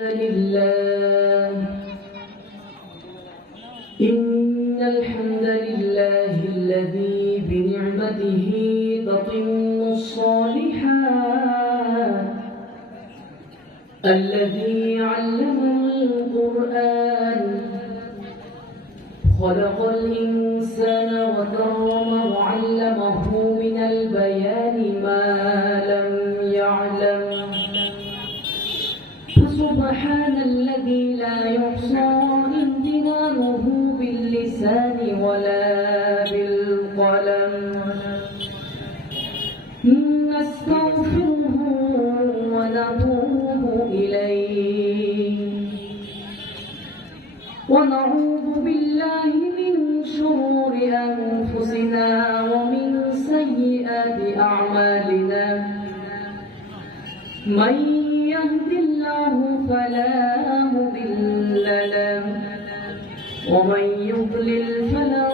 لله إن الحمد لله الذي بنعمته تتم الصالحات الذي علم القرآن خلق الإنسان وكرمه وعلمه من البيان ما لم يعلم فسبحان الذي لا يحصى امتنانه باللسان ولا بالقلم نستغفره ونتوب إليه ونعوذ بالله من شرور أنفسنا ومن سيئات أعمالنا من يهد الله فلا مضل له ومن يضلل فلن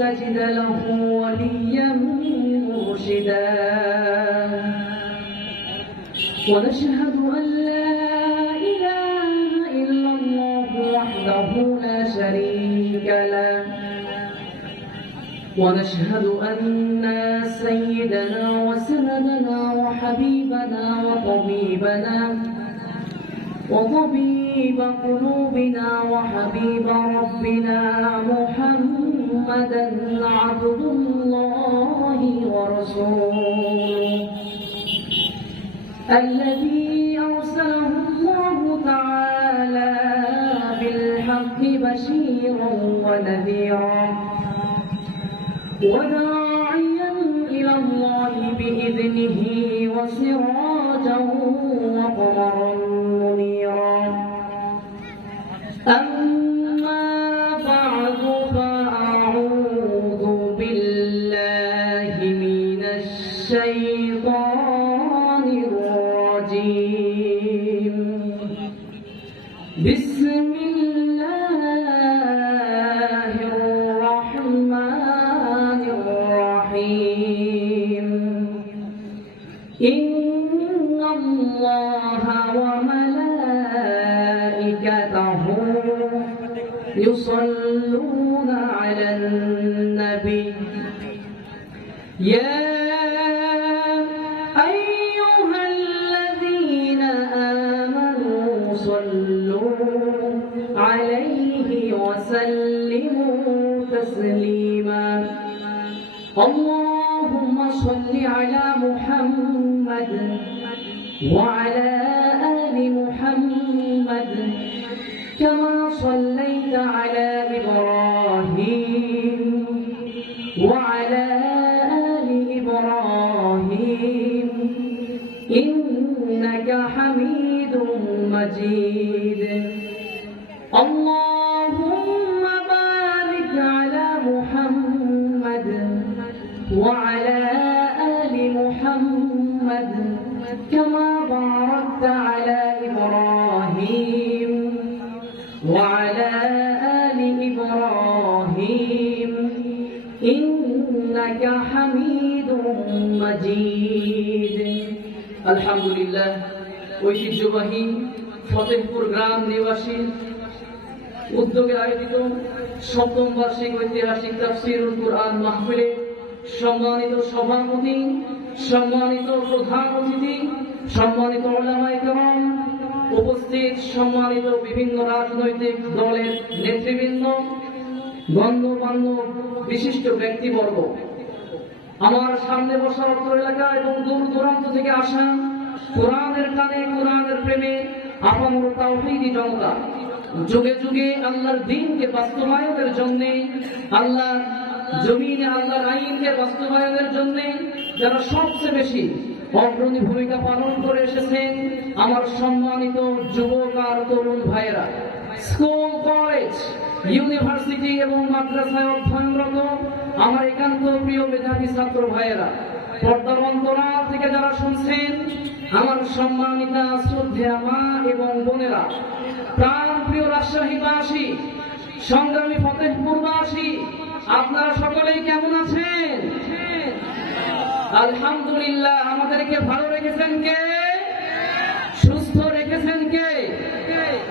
تجد له وليا مرشدا ونشهد أن لا إله إلا الله وحده لا شريك له ونشهد أن سيدنا وسندنا وحبيبنا وطبيب قلوبنا وحبيب ربنا محمدا عبد الله ورسوله الذي أرسله الله تعالى بالحق بشيرا ونذيرا وداعيا إلى الله بإذنه وسراجا وقمرا منيرا أما بعد فأعوذ بالله من الشيطان الرجيم بسم الله الرحمن الرحيم إن الله وملائكته يصلون على النبي يا أيها الذين آمنوا صلوا عليه وسلموا تسليما اللهم صل على محمد وعلى آل محمد كما صليت على إبراهيم وعلى آل إبراهيم إنك حميد مجيد اللهم بارك على محمد وعلى آل محمد كما باركت على إبراهيم وعلى آل إبراهيم إنك حميد مجيد الحمد لله ঐতিহ্যবাহী ফতেহপুর গ্রাম নিবাসী উদ্যোগে আয়োজিত সপ্তম বার্ষিক ঐতিহাসিক তাফসীরুল কুরআন মাহফিলে সম্মানিত সভাপতি, সম্মানিত প্রধান অতিথি, সম্মানিত উলামায়ে কেরাম, উপস্থিত সম্মানিত বিভিন্ন রাজনৈতিক দলের নেতৃবৃন্দ, গণ্যমান্য বিশিষ্ট ব্যক্তিবর্গ, আমার সামনে বসা অত্র এলাকা এবং দূর দূরান্ত থেকে আসা কোরআনের টানে কোরআনের প্রেমে আপামর তাওহীদি জনতা, যুগে যুগে আল্লাহর দ্বীনকে বাস্তবায়নের জন্য, আল্লাহর জমিনে আল্লাহর আইনকে বাস্তবায়নের জন্য যারা সবচেয়ে বেশি অগ্রণী ভূমিকা পালন করে এসেছেন আমার সম্মানিত যুবক আর তরুণ ভাইয়েরা, স্কুল, কলেজ, ইউনিভার্সিটি এবং মাদ্রাসায় অধ্যয়নরত আমার একান্ত প্রিয় মেধাবী ছাত্র ভাইয়েরা, পর্দার অন্তরাল থেকে যারা শুনছেন আমার সম্মানিতা শ্রদ্ধেয়া মা এবং বোনেরা, প্রাণ প্রিয় রাজশাহীবাসী, সংগ্রামী ফতেহপুরবাসী, আপনারা সকলেই কেমন আছেন? আলহামদুলিল্লাহ। আমাদেরকে ভালো রেখেছেন কে? সুস্থ রেখেছেন কে?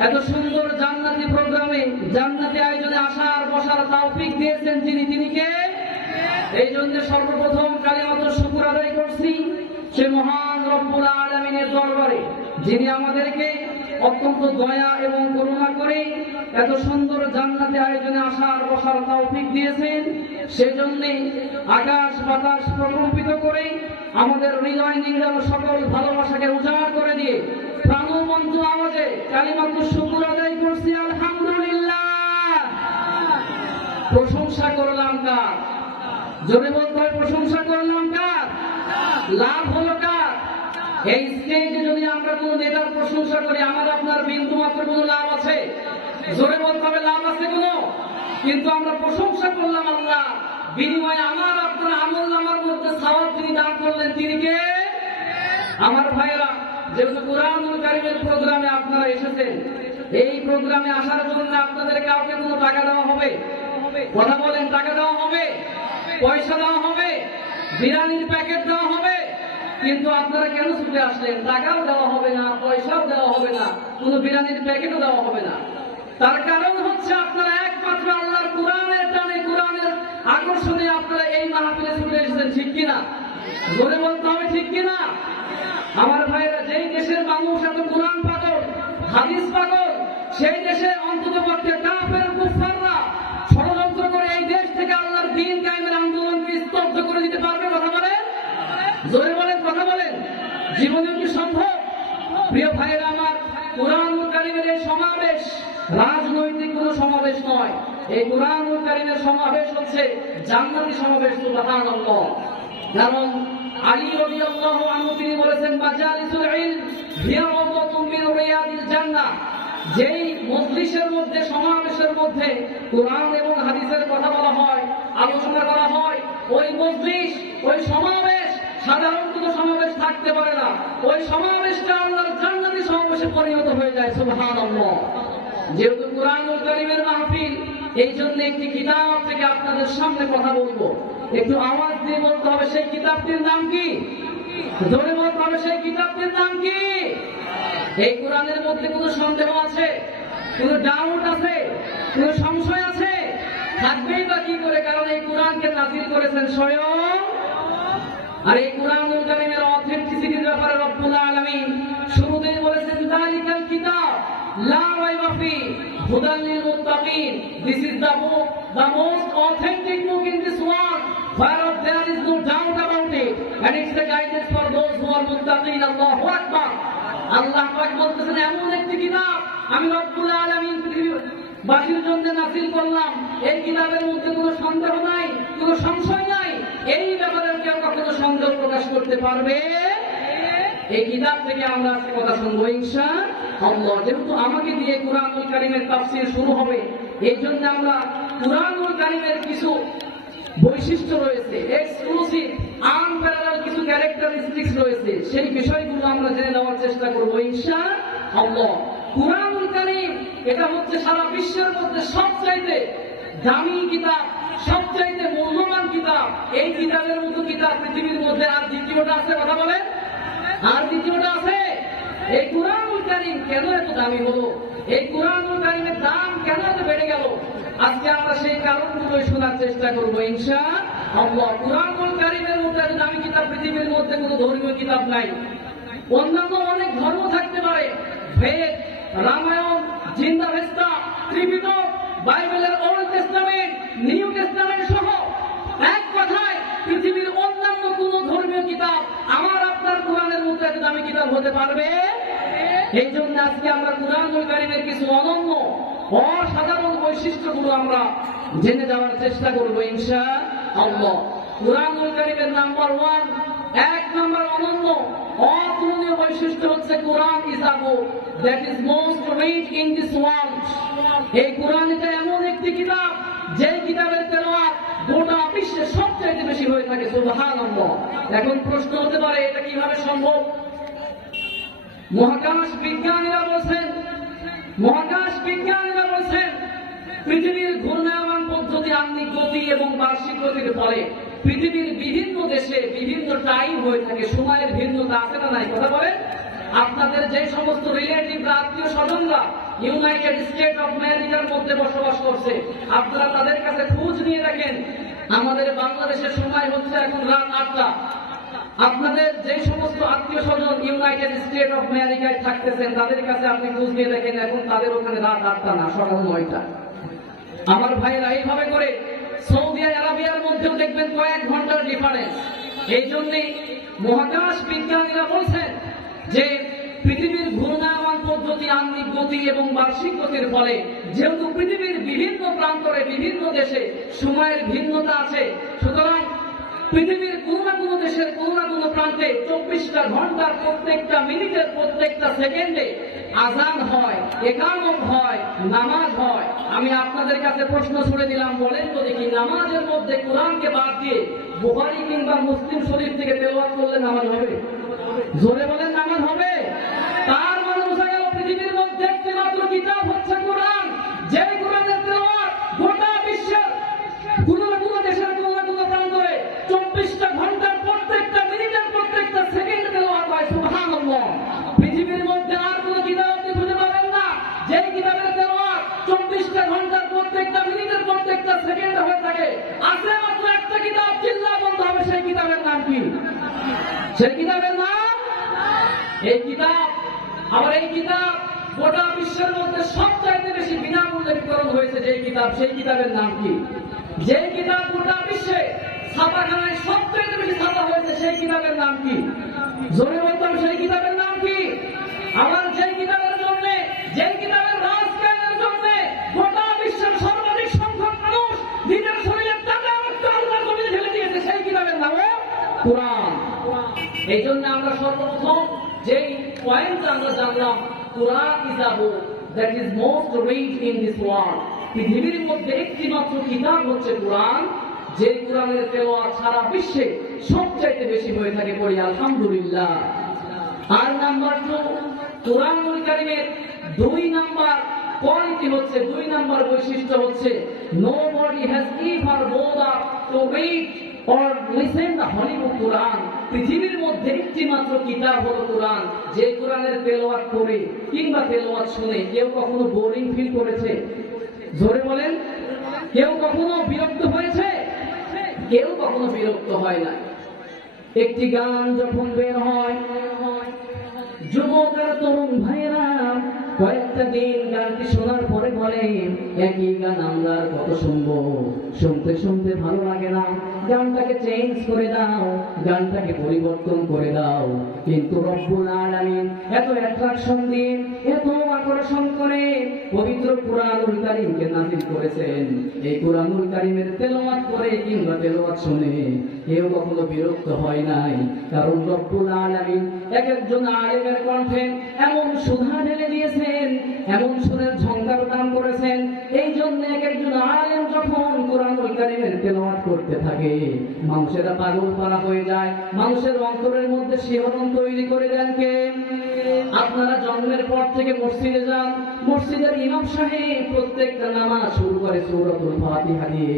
এত সুন্দর জান্নাতি প্রোগ্রামে, জান্নাতি আয়োজনে আসার বসার তৌফিক দিয়েছেন তিনি কে? এই জন্য সর্বপ্রথম কালিমাতুল শুকর আদায় করছি সে মহান রব্বুল আলামিনের দরবারে, যিনি আমাদেরকে অত্যন্ত দয়া এবং করুণা করে এত সুন্দর জান্নাতি আয়োজনে আসার বসার তৌফিক দিয়েছেন। সেজন্য আকাশ বাতাস প্রকম্পিত করে আমাদের হৃদয় নিংড়ানো সকল ভালোবাসাকে উজাড় করে দিয়ে প্রাণবন্ত আওয়াজে কালিমাতুল শুকর আদায় করছি আলহামদুলিল্লাহ। প্রশংসা করলাম কার? জোরে বলতে হয়, প্রশংসা করলাম কার? লাভ হলো কার? এই স্টেজে যদি আমরা কোন নেতার প্রশংসা করি, আমার আপনার বিন্দু মাত্র কোনো লাভ আছে? জোরে বলতে হবে, লাভ আছে কোনো? কিন্তু আমরা প্রশংসা করলাম আল্লাহ, বিনিময়ে আমার আপনার আমল নামার মধ্যে সওয়াব তিনি দান করলেন। তিনি কে? আমার ভাইয়েরা, যেহেতু কুরআনুল কারীমের প্রোগ্রামে আপনারা এসেছেন, এই প্রোগ্রামে আসার জন্য আপনাদের কাউকে কোনো টাকা দেওয়া হবে? কথা বলেন, টাকা দেওয়া হবে? পয়সা দেওয়া হবে? বিরিয়ানির প্যাকেট দেওয়া হবে? কিন্তু আপনারা কেন ছুটে আসলেন? টাকাও দেওয়া হবে না, পয়সাও দেওয়া হবে না, কোনো বিরিয়ানির প্যাকেটও দেওয়া হবে না। তার কারণ হচ্ছে আপনারা একমাত্র আল্লাহর কোরআনের টানে, কোরআনের আকর্ষণে আপনারা এই মাহফিলে ছুটে এসেছেন, ঠিক কিনা? জোরে বলতে হবে, ঠিক কিনা? আমার ভাইয়েরা, যেই দেশের মানুষ এত কোরআন পাগল, হাদিস পাগল, সেই দেশে অন্তত পক্ষে কাফের কুফাররা ষড়যন্ত্র করে এই দেশ থেকে আল্লাহর দ্বীন কায়েমের আন্দোলনকে স্তব্ধ করে দিতে পারবে। কথা বলেন, জোরে বলেন, কথা বলেন। জীবনে কি সম্ভব? প্রিয় ভাইয়েরা আমার, কুরআনুল কারীমের এই সমাবেশ রাজনৈতিক কোনো সমাবেশ নয়। এই কুরআনুল কারীমের সমাবেশ হচ্ছে জান্নাতি সমাবেশ। সুবহানাল্লাহ। কারণ আলী রাদিয়াল্লাহু আনহু তিনি বলেছেন, মাজালিসুল ইলম হিয়া রাওদাতুম মিন রিয়াদিল জান্নাহ। যেই মজলিসের মধ্যে, সমাবেশের মধ্যে কোরআন এবং হাদিসের কথা বলা হয়, আলোচনা করা হয়, ওই মজলিস, ওই সমাবেশ সাধারণ কোনো সমাবেশ থাকতে পারে না। ওই সমাবেশটা আল্লাহর জান্নাতি সমাবেশে পরিণত হয়ে যায়। সুবহানাল্লাহ। যেহেতু কুরআনুল কারীমের মাহফিল, এই জন্য একটি কিতাব থেকে আপনাদের সামনে কথা বলবো। একটু আওয়াজ দিয়ে বলতে হবে, সেই কিতাবটির নাম কি? জোরে বলতে হবে, সেই কিতাবটির নাম কি? এই কোরআনের মধ্যে কোনো সন্দেহ আছে? কোনো ডাউট আছে? কোনো সংশয় আছে? থাকবেই বা কি করে? কারণ এই কোরআনকে নাযিল করেছেন স্বয়ং। আর এই কুরআনুল কারীমের অথেন্টিসিটির ব্যাপারে রব্বুল আলামিন শুরুতেই বলেছেন, যালিকাল কিতাব লা রাইবা ফি হুদাল লিল মুত্তাকিন। This is the book, the most authentic book in this world, whereof there is no doubt about it, and it's the guidance for those who are muttaqin. আল্লাহু আকবার। আল্লাহ পাক বলতেছেন, এমন একটি কিতাব আমি রব্বুল আলামিন পৃথিবীবাসীর জন্য নাযিল করলাম, এই কিতাবের মধ্যে কোনো সন্দেহ নাই, কোনো সংশয় নাই। এই ব্যাপারে কেউ কখনো সন্দেহ প্রকাশ করতে পারবে? এই কিতাব থেকে আমরা আজকে কথা শুনবো ইনশাআল্লাহ। যেহেতু আমাকে দিয়ে কুরআনুল কারীমের তাফসীর শুরু হবে, এই জন্য আমরা কুরআনুল কারীমের কিছু বৈশিষ্ট্য রয়েছে, এক্সক্লুসিভ আনপ্যারালাল কিছু ক্যারেক্টারিস্টিক্স রয়েছে, সেই বিষয়গুলো আমরা জেনে নেওয়ার চেষ্টা করবো ইনশাআল্লাহ। কুরআনুল কারীম এটা হচ্ছে সারা বিশ্বের মধ্যে সবচাইতে দামি কিতাব, সবচাইতে মূল্যবান কিতাব। এই কিতাবের মতো কিতাব পৃথিবীর মধ্যে আর দ্বিতীয়টা আছে? কথা বলেন, আর দ্বিতীয়টা আছে? এই কুরআনুল কারীম কেন এত দামি হলো? এই কুরআনুল কারীমের দাম কেন এত বেড়ে গেল? আজকে আমরা সেই কারণগুলো শোনার চেষ্টা করবো ইনশাআল্লাহ। কুরআনুল কারীমের মধ্যে এত দামি কিতাব পৃথিবীর মধ্যে কোনো ধর্মীয় কিতাব নাই। অন্যান্য অনেক ধর্ম থাকতে পারে, বেদ, রামায়ণ, জিন্দাভেস্তা, ত্রিপিটক, বাইবেলের ওল্ড টেস্টামেন্ট, নিউ টেস্টামেন্ট সহ এক কথায় পৃথিবীর অন্যান্য কোন ধর্মীয় কিতাব আমার আপনার কোরআনের মধ্যে এত দামি কিতাব হতে পারবে? এই জন্য আজকে আমরা কুরআনুল কারীমের কিছু অনন্য অসাধারণ বৈশিষ্ট্যগুলো আমরা জেনে যাওয়ার চেষ্টা করবো ইনশাআল্লাহ। কুরআনুল কারীমের নাম্বার 1, এক নাম্বার অনন্য অতুলনীয় বৈশিষ্ট্য হচ্ছে Quran is a book that is most read in this world. এই কোরআন এটা এমন একটি কিতাব, যে কিতাবের তেলাওয়াত গোটা বিশ্বে সবচেয়ে বেশি হয়ে থাকে। সুবহানাল্লাহ। এখন প্রশ্ন হতে পারে, এটা কিভাবে সম্ভব? মহাকাশ বিজ্ঞানীরা বলছেন পৃথিবীর ঘূর্ণায়মান পদ্ধতি, আহ্নিক গতি এবং বার্ষিক গতির ফলে পৃথিবীর বিভিন্ন দেশে বিভিন্ন টাইম হয়ে থাকে, সময়ের ভিন্নতা আছে না নাই? কথা বলেন। আপনাদের যে সমস্ত রিলেটিভ, আত্মীয় স্বজনরা ইউনাইটেড স্টেট অফ আমেরিকার মধ্যে বসবাস করছে। আপনারা তাদের কাছে খোঁজ নিয়ে দেখেন, আমাদের বাংলাদেশের সময় হচ্ছে এখন রাত 8টা। আপনাদের যে সমস্ত আত্মীয় স্বজন ইউনাইটেড স্টেট অফ আমেরিকায় থাকতেছেন তাদের কাছে আপনি খোঁজ নিয়ে দেখেন, এখন তাদের ওখানে রাত 8টা না, সকাল 9টা। আমার ভাইয়েরা এইভাবে করে সৌদি আরবিয়ার মধ্যেও দেখবেন কয়েক ঘন্টার ডিফারেন্স। এই জন্যই মহাকাশ বিজ্ঞানীরা বলছেন যে পৃথিবীর ঘূর্ণায়মান পদ্ধতি, আহ্নিক গতি এবং বার্ষিক গতির ফলে যেহেতু পৃথিবীর বিভিন্ন প্রান্তরে বিভিন্ন দেশে সময়ের ভিন্নতা আছে, সুতরাং পৃথিবীর কোন না কোন দেশের কোন না কোন প্রান্তে 24টা ঘন্টার প্রত্যেকটা মিনিটের প্রত্যেকটা সেকেন্ডে আজান হয়, একামত হয়, নামাজ হয়। আমি আপনাদের কাছে প্রশ্ন ছুড়ে দিলাম, বলেন তো দেখি, নামাজের মধ্যে কোরআনকে বাদ দিয়ে বুখারী কিংবা মুসলিম শরীফ থেকে তেলাওয়াত করলে নামাজ হবে? জোরে বলেন, নামাজ হবে? তার মানে বোঝা গেল পৃথিবীর মধ্যে একটি মাত্র কিতাব হচ্ছে কোরআন, যে কোরআনের তেলাওয়াত গোটা বিশ্বের কোন না কোন দেশের কোন না কোন প্রান্তরে 24টা ঘন্টার প্রত্যেকটা মিনিটের প্রত্যেকটা সেকেন্ডে তেলাওয়াত হয়। সুবহানাল্লাহ। পৃথিবীর মধ্যে আর কোন কিতাব আপনি খুঁজে পাবেন না যে কিতাবের তেলাওয়াত 24টা ঘন্টার প্রত্যেকটা মিনিটের প্রত্যেকটা সেকেন্ডে হয়ে থাকে। আছে মাত্র একটা কিতাব, চিল্লা বলতে হবে, সেই কিতাবের নাম কি? সেই কিতাবের নাম এই কিতাব। আবার এই কিতাব গোটা বিশ্বের মধ্যে সবচাইতে বেশি বিনামূল্যে বিতরণ হয়েছে যে কিতাব, সেই কিতাবের নাম কি? যে কিতাব গোটা বিশ্বে ছাপাখানায় সবচাইতে বেশি ছাপা হয়েছে সেই কিতাবের নাম কি? জোরে বলতাম, সেই কিতাবের নাম কি? আবার যে কিতাবের জন্য, যে কিতাবের রাজকায়ের জন্য গোটা বিশ্বের সর্বাধিক সংখ্যক মানুষ নিজের শরীরের টাকা রক্ত আল্লাহর জমিনে ঢেলে দিয়েছে, সেই কিতাবের নাম কোরআন। এই জন্য আমরা সর্বপ্রথম যেই পয়েন্ট আমরা জানলাম, Quran is a book that is most read in this world. পৃথিবীর মধ্যে একটি মাত্র কিতাব হচ্ছে কোরআন, যে কোরআনের তেলাওয়াত সারা বিশ্বে সবচাইতে বেশি হয়ে থাকে। পড়ি আলহামদুলিল্লাহ। আর নাম্বার 2, কোরআনুল কারীমের 2 নাম্বার কোয়ালিটি হচ্ছে, 2 নাম্বার বৈশিষ্ট্য হচ্ছে, nobody has ever bothered to read or listen the holy book Quran। পৃথিবীর মধ্যে একটি মাত্র কিতাব হলো কোরআন, যে কোরআনের তেলাওয়াত করে কিংবা তেলাওয়াত শুনে কেউ কখনো বোরিং ফিল করেছে? জোরে বলেন, কেউ কখনো বিরক্ত হয়েছে? কেউ কখনো বিরক্ত হয় না। একটি গান যখন বের হয়, যুবক আর তরুণ ভাইরা কয়েকটা দিন গানটি শোনার পরে বলে, একই গান আমরা কত শুনবো, শুনতে শুনতে ভালো লাগে না, গানটাকে চেঞ্জ করে দাও, গানটাকে পরিবর্তন করে দাও। কিন্তু রব্বুল আলামিন এত অ্যাট্রাকশন দিয়ে, এত আকর্ষণ করে পবিত্র কুরআনুল কারীমকে নাযিল করেছেন। এই কুরআনুল কারীমের তেলাওয়াত করে কিংবা তেলাওয়াত শুনে কেউ কখনো বিরক্ত হয় নাই, কারণ রব্বুল আলামিন এক একজন আলেমের কণ্ঠে এমন সুধা ঢেলে দিয়েছেন, এমন সুরের ঝংকার দান করেছেন। এই জন্য এক একজন আলেম যখন কুরআনুল কারীমের তেলাওয়াত করতে থাকে, মানুষেরা পাগল পারা হয়ে যায়, মানুষের অন্তরের মধ্যে শিহরণ তৈরি করে দেন কে? আপনারা জন্মের পর থেকে মসজিদে যান, মসজিদের ইমাম সাহেব প্রত্যেকটা নামাজ শুরু করে সূরাতুল ফাতিহা দিয়ে।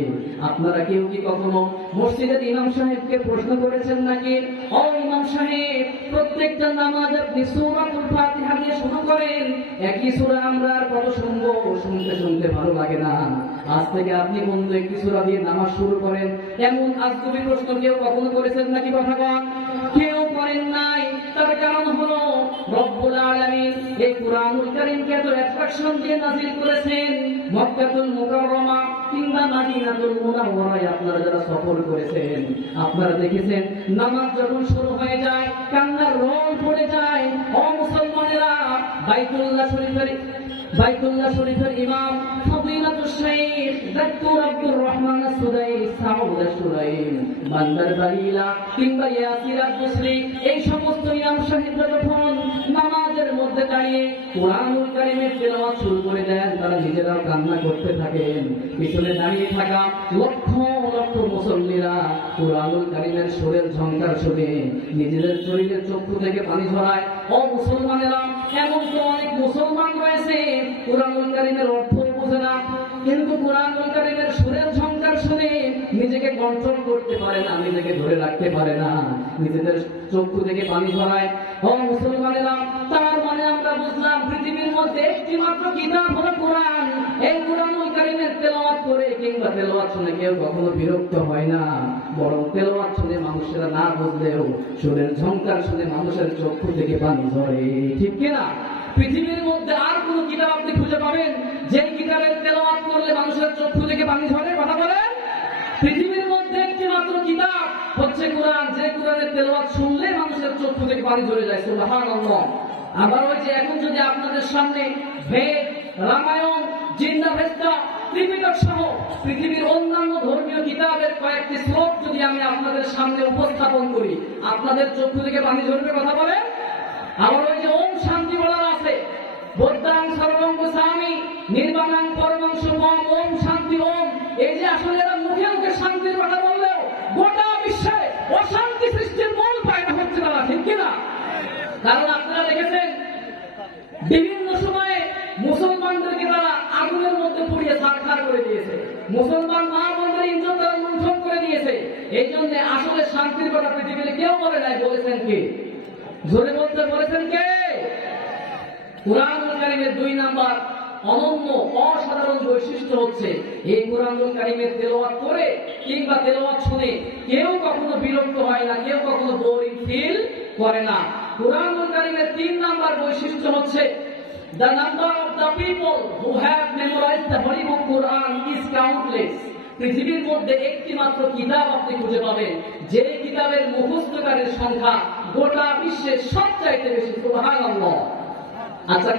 আপনারা কেউ কি কখনো মসজিদের ইমাম সাহেবকে প্রশ্ন করেছেন নাকি, ও ইমাম সাহেব, প্রত্যেকটা নামাজ আপনি সূরাতুল ফাতিহা দিয়ে শুরু করেন, একই সূরা আমরা আর কত শুনবো, শুনতে শুনতে ভালো লাগে না, আজ থেকে আপনি বন্ধু একটি সূরা দিয়ে নামাজ শুরু করেন? এমন আজগুবি প্রশ্ন কেউ কখনো করেছেন নাকি? কথা বল, কেউ করেন নাই। তার কারণ হলো রব্বুল আলামিন এই কুরআনুল কারীমকে এত অ্যাট্রাকশন দিয়ে নাযিল করেছেন। মক্কাতুল মুকাররমা কিংবা মদিনাতুল মুনাওয়ারায় আপনারা যারা সফর করেছেন, আপনারা দেখেছেন নামাজ যখন শুরু হয়ে যায় কান্নার রোল পড়ে যায়। ও মুসলমানেরা, বাইতুল্লাহ শরীফের ইমাম ফজিলাতুশ শাইখ ডক্টর আব্দুর রহমান আস-সুদাইস সাউদ আশ-শুরাইম, বান্দারবাড়িলা কিংবা ইয়াসির আল-বুসরি, এই সমস্ত ইমাম সাহেবরা যখন নামাজের মধ্যে দাঁড়িয়ে কুরআনুল কারীমের তেলাওয়াত শুরু করে দেন, তারা নিজেরাও কান্না করতে থাকেন। পিছনে দাঁড়িয়ে থাকা লক্ষ লক্ষ মুসল্লিরা কুরআনুল কারীমের সুরের ঝংকার শুনে নিজেদের শরীরের চক্ষু থেকে পানি ঝরায়। ও মুসলমানেরা, এমন তো অনেক মুসলমান রয়েছে কুরআনুল কারীমের অর্থ বুঝে না, কিন্তু কুরআনুল কারীমের সুরের ঝংকার শুনে নিজেকে কন্ট্রোল করতে পারে না, নিজেকে ধরে রাখতে পারে না, নিজেদের চক্ষু থেকে পানি ঝরায়। ও মুসলমানেরা, তার মানে আমরা বুঝলাম পৃথিবীর মধ্যে একটি মাত্র কিতাব হলো কোরআন। এই কোরআনুল কারীমের তেলাওয়াত করে কিংবা তেলাওয়াত শুনে কেউ কখনো বিরক্ত হয় না, বরং তেলাওয়াত শুনে মানুষেরা না বুঝলেও সুরের ঝংকার শুনে মানুষের চক্ষু থেকে পানি ঝরে, ঠিক কিনা? পৃথিবীর মধ্যে আর কোন কিতাব আপনি খুঁজে পাবেন যে কিতাবের তেলাওয়াত করলে মানুষের চক্ষু থেকে পানি ঝরে? কথা বলেন। পৃথিবীর মধ্যে একটি মাত্র কিতাব হচ্ছে কোরআন, যে কোরআনের তেলাওয়াত শুনলে মানুষের চক্ষু থেকে পানি ঝরে যায়। সুবহানাল্লাহ। আবার ওই যে এখন যদি আপনাদের সামনে বেদ, রামায়ণ, জিন্দাভেস্তা, ত্রিপিটক সহ পৃথিবীর অন্যান্য ধর্মীয় কিতাবের কয়েকটি শ্লোক যদি আমি আপনাদের সামনে উপস্থাপন করি, আপনাদের চক্ষু থেকে পানি ঝরবে? কথা বলেন। আবার ওই যে ওম শান্তি বলার আছে, বুদ্ধাং সর্বং গোস্বামী নির্বাণাং পরমং শুভম, ওম শান্তি ওম। এই যে আসলে এরা মুখে মুখে শান্তির কথা বললেও গোটা বিশ্বে অশান্তি সৃষ্টির মূল পায়না হচ্ছে তারা, ঠিক কিনা? কারণ আপনারা দেখেছেন বিভিন্ন সময়ে মুসলমানদেরকে তারা আগুনের মধ্যে পুড়িয়ে ছারখার করে দিয়েছে, মুসলমান মা বোনদের ইজ্জত তারা লুণ্ঠন করে দিয়েছে। এই জন্য আসলে শান্তির কথা পৃথিবীতে কেউ বলে নাই। বলেছেন কে? জোরে বলতে বলেছেন কে? কুরআনুল কারীমের 2 নাম্বার অনন্য অসাধারণ বৈশিষ্ট্য হচ্ছে এই কুরআনুল কারীমের তেলাওয়াত করে কিংবা তেলাওয়াত শুনে কেউ কখনো বিরক্ত হয় না, কেউ কখনো বোরিং ফিল করে না। কুরআনুল কারীমের 3 নাম্বার বৈশিষ্ট্য হচ্ছে the number of the people who have memorized the holy book Quran is countless. পৃথিবীর মধ্যে একটি মাত্র কিতাব আপনি খুঁজে পাবেন যে কিতাবের মুখস্থকারীর সংখ্যা গোটা বিশ্বের সবচাইতে বেশি। সুবহানাল্লাহ। আচ্ছা,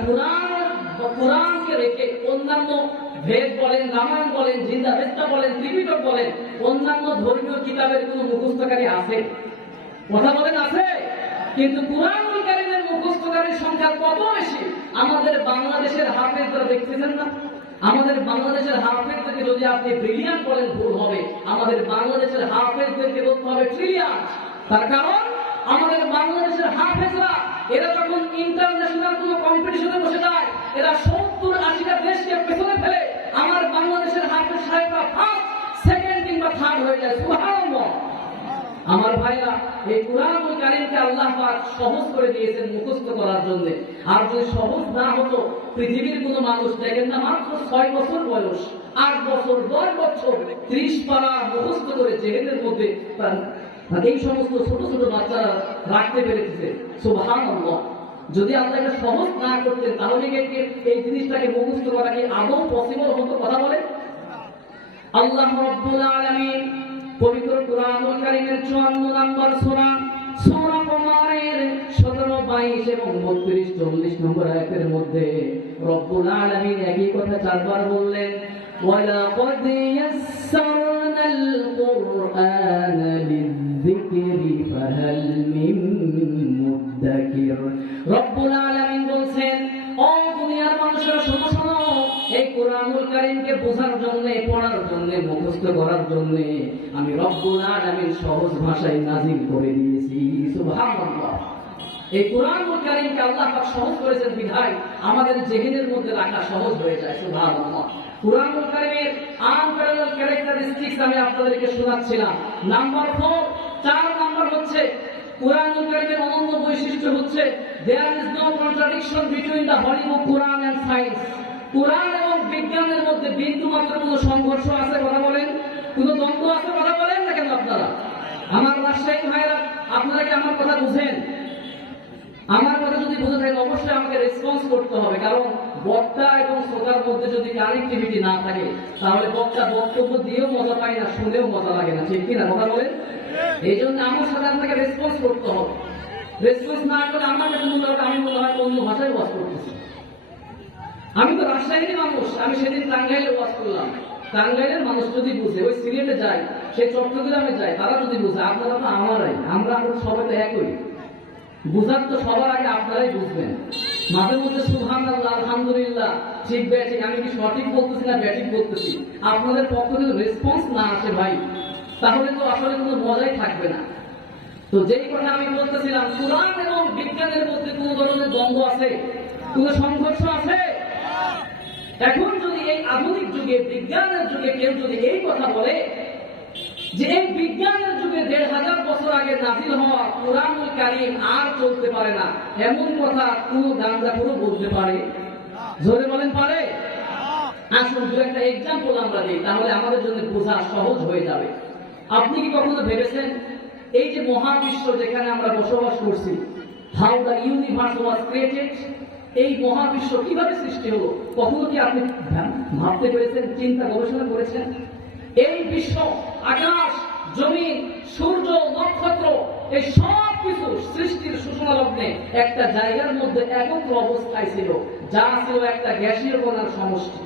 কোরআনকে রেখে অন্যান্য বেদ বলেন, রামায়ণ বলেন, জিন্দাভেস্তা বলেন, ত্রিপিটক বলেন, অন্যান্য ধর্মীয় কিতাবের কোন মুখস্থকারী আছে? কথা বলেন, আছে? কিন্তু কুরআনুল কারীমের মুখস্থকারীর সংখ্যা কত বেশি? আমাদের বাংলাদেশের হাফেজরা দেখতেছেন না? আমাদের বাংলাদেশের হাফেজদেরকে যদি আপনি ব্রিলিয়ান্ট বলেন ভুল হবে, আমাদের বাংলাদেশের হাফেজদেরকে বলতে হবে ট্রিলিয়ান। তার কারণ আমাদের বাংলাদেশের হাফেজরা এরা যখন ইন্টারন্যাশনাল কোন কম্পিটিশনে বসে যায়, এরা 70-80টা দেশকে পেছনে ফেলে আমার বাংলাদেশের হাফেজ সাহেবরা ফার্স্ট, সেকেন্ড কিংবা থার্ড হয়ে যায়। সুবহানাল্লাহ। আমার ভাইরা, এই কুরআনুল কারীমকে আল্লাহ পাক সহজ করে দিয়েছেন মুখস্থ করার জন্য। আর যদি সহজ না হতো, পৃথিবীর কোনো মানুষ দেখেন না মাত্র 6 বছর বয়স, 8 বছর, 10 বছর 30 পারা মুখস্থ করে জেহেনের মধ্যে এই সমস্ত ছোট ছোট বাচ্চারা রাখতে পেরেছে। সুবহানাল্লাহ। যদি আল্লাহ এটা সহজ না করতেন তাহলে এই জিনিসটাকে মুখস্থ করা কি আদৌ পসিবল হতো? কথা বলেন। আল্লাহ রাব্বুল আলামিন পবিত্র কুরআনুল কারীমের 54 নম্বর সূরা সূরা কমারের 17, 22 এবং 32, 40 নম্বর আয়াতের মধ্যে রব্বুল আলামিন একই কথা 4 বার বললেন, ওয়ালাকাদ ইয়াসসারনাল কুরআনা লিযিকরি ফাহাল মিন মুদ্দাকির। রব্বুল আলামিন বলছেন, ও দুনিয়ার মানুষেরা শোনো শোনো, এই কুরআনুল কারীমকে বোঝার জন্য, পড়ার জন্য, মুখস্থ করার জন্য আমি রব্বুল আলামিন সহজ ভাষায় নাযিল করে দিয়েছি। সুবহানাল্লাহ। এই কুরআনুল কারীমকে আল্লাহ পাক সহজ করেছেন বিধায় আমাদের জেহেনের মধ্যে রাখা সহজ হয়ে যায়। সুবহানাল্লাহ। কুরআনুল কারীমের আনপ্যারালাল ক্যারেক্টারিস্টিক্স আমি আপনাদেরকে শোনাচ্ছিলাম। নাম্বার 4 নাম্বার হচ্ছে কুরআনুল কারীমের অনন্য বৈশিষ্ট্য হচ্ছে there is no contradiction between the holy book Quran and science. কুরআন এবং বিজ্ঞানের মধ্যে বিন্দু মাত্র কোনো সংঘর্ষ আছে? কথা বলেন। কোনো দ্বন্দ্ব আছে? কথা বলেন না কেন আপনারা? আমার রাজশাহী ভাইরা, আপনারা কি আমার কথা বুঝেন? আমার কথা যদি বুঝে থাকেন অবশ্যই আমাকে রেসপন্স করতে হবে, কারণ বক্তা এবং শ্রোতার মধ্যে যদি কানেক্টিভিটি না থাকে তাহলে বক্তা বক্তব্য দিয়েও মজা পায় না, শুনেও মজা লাগে না, ঠিক কিনা? কথা বলেন। এই জন্য আমার সাথে আপনাকে রেসপন্স করতে হবে। রেসপন্স না করলে আমার কাছে মনে হবে আমি মনে হয় অন্য ভাষায় ওয়াজ করতেছি। আমি তো রাজশাহীর মানুষ, আমি সেদিন টাঙ্গাইলে ওয়াজ করলাম। টাঙ্গাইলের মানুষ যদি বুঝে, ওই সিলেটে যায়, সে চট্টগ্রামে যায়, তারা যদি বুঝে, আপনারা তো আমারাই, আমরা সবাই তো একই। বুঝার তো সবার আগে আপনারাই বুঝবেন। মাঝে মধ্যে সুবহানাল্লাহ, আলহামদুলিল্লাহ, ঠিক ব্যাঠিক, আমি কি সঠিক বলতেছি না ব্যাঠিক বলতেছি, আপনাদের পক্ষ থেকে রেসপন্স না আসে ভাই, তাহলে তো আসলে কোনো মজাই থাকবে না। তো যেই কথা আমি বলতেছিলাম, কুরআন এবং বিজ্ঞানের মধ্যে কোন ধরনের দ্বন্দ্ব আছে? কোন সংঘর্ষ আছে? এখন যদি এই আধুনিক যুগে, বিজ্ঞানের যুগে কেউ যদি এই কথা বলে, যে এই বিজ্ঞানের যুগে ১৫০০ বছর আগে নাজিল হওয়া কুরআনুল কারীম আর চলতে পারে না, এমন কথা কোন গাঁজাখোরও বলতে পারে? জোরে বলেন পারে? আসুন দু একটা এক্সাম্পল আমরা দিই, তাহলে আমাদের জন্য বোঝা সহজ হয়ে যাবে। আপনি কি কখনো ভেবেছেন এই যে মহাবিশ্ব যেখানে আমরা বসবাস করছি, how the universe was created, এই মহাবিশ্ব কিভাবে সৃষ্টি হলো, কখনো কি আপনি ভাবতে পেরেছেন, চিন্তা গবেষণা করেছেন? এই বিশ্ব, আকাশ, জমিন, সূর্য, নক্ষত্র, এই সব কিছু সৃষ্টির সূচনা লগ্নে একটা জায়গার মধ্যে একত্র অবস্থায় ছিল, যা ছিল একটা গ্যাসীয় কণার সমষ্টি।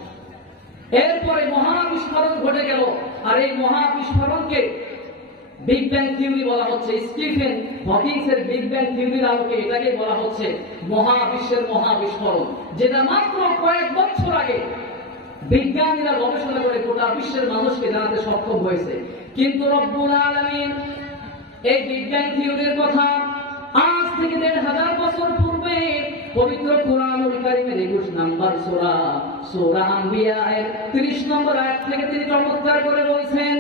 এরপরে মহাবিস্ফোরণ ঘটে গেল, আর এই মহাবিস্ফোরণকে বিগ ব্যাং থিওরি বলা হচ্ছে। স্টিফেন হকিংসের বিগ ব্যাং থিওরির আলোকে এটাকে বলা হচ্ছে মহাবিশ্বের মহাবিস্ফোরণ, যেটা মাত্র কয়েক বছর আগে বিজ্ঞানীরা গবেষণা করে গোটা বিশ্বের মানুষকে জানাতে সক্ষম হয়েছে। কিন্তু রব্বুল আলামিন এই বিগ ব্যাং থিওরির কথা আজ থেকে ১৫০০ বছর পূর্বে পবিত্র কুরআনুল কারীমের ২১ নম্বর সূরা আম্বিয়া এর ৩০ নম্বর আয়াত থেকে তিনি চমৎকার করে বলছেন,